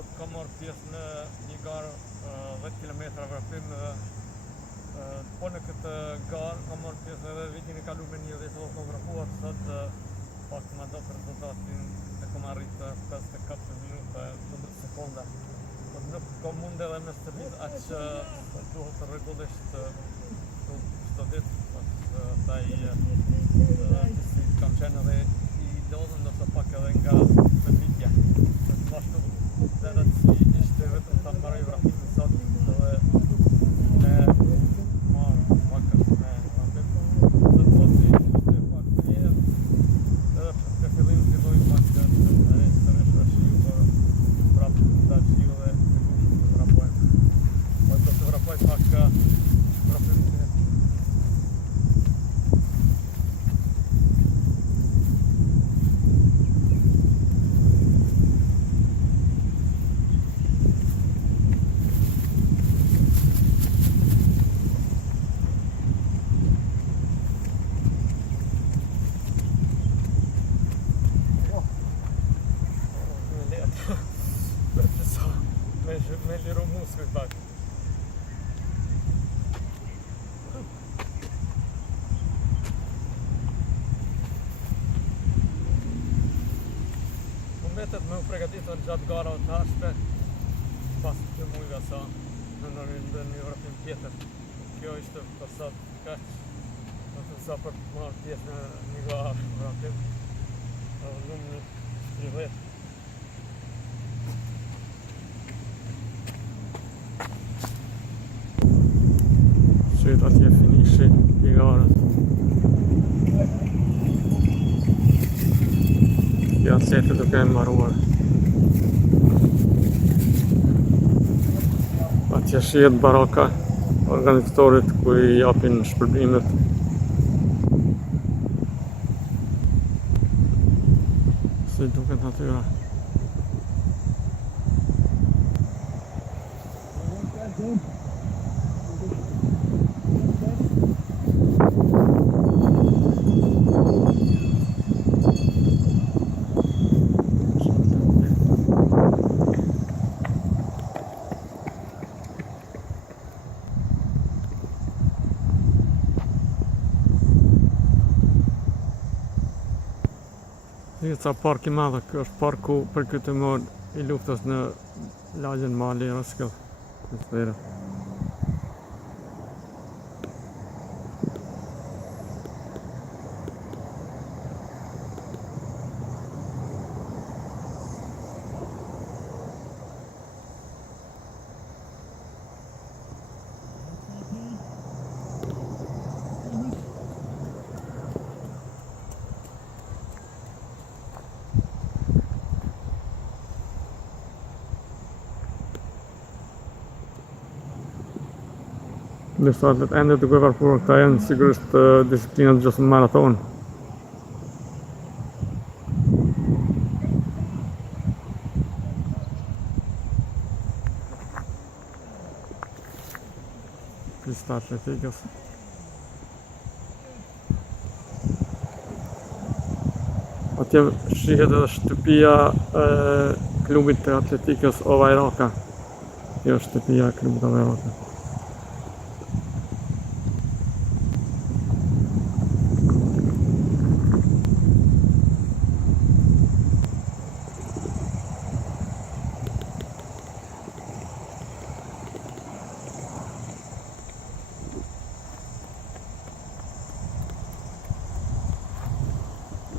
sot ka marrë pjesë në një garë 10 km vrapim. Po në këtë garë ka marrë pjesë edhe vitin e kaluar me një dhe sot ka vrapuar sot pak më do për rezultatin e kam arritë 54 minuta e 12 sekonda. Po nuk ka mund edhe me stërvit aq duhet rregullisht çdo ditë taj si kam qenë edhe i lodhën ndoshta pak edhe nga mëditja. Ashtu edhe si ishte vetëm ta marrë vrapimin sot edhe me marrë pakës me vrapim. Sot ishte pak mirë edhe për fillim filloi pak të shiu për prapë ta shiu dhe të vrapojmë. Po do të vrapoj pak vrapimin. Me liru muskujt pak. Më mbetet me u përgatitur gjatë garave të hashme pas të mujve sa në një vrapim tjetër. Kjo ishte për sot kaq, do të sa për të marrë pjesë në një garë vrapim. Në një shtrivet. Qëtë atje finishi i garës. Janë sete duke e mbaruar. Atje shihet baraka organizatorit ku i japin shpërblimet. Si duket natyra. Ca park i madhe, kjo është parku për këtë mod i luftës në lagjen Mali Raskell. Ndërsa atlet ende duke varfruar këta janë sigurisht disiplinat gjysmë maraton. Pista atletikës. Atje shihet edhe shtëpia e klubit të atletikës Ovajraka. Kjo është shtëpia e klubit Ovajraka.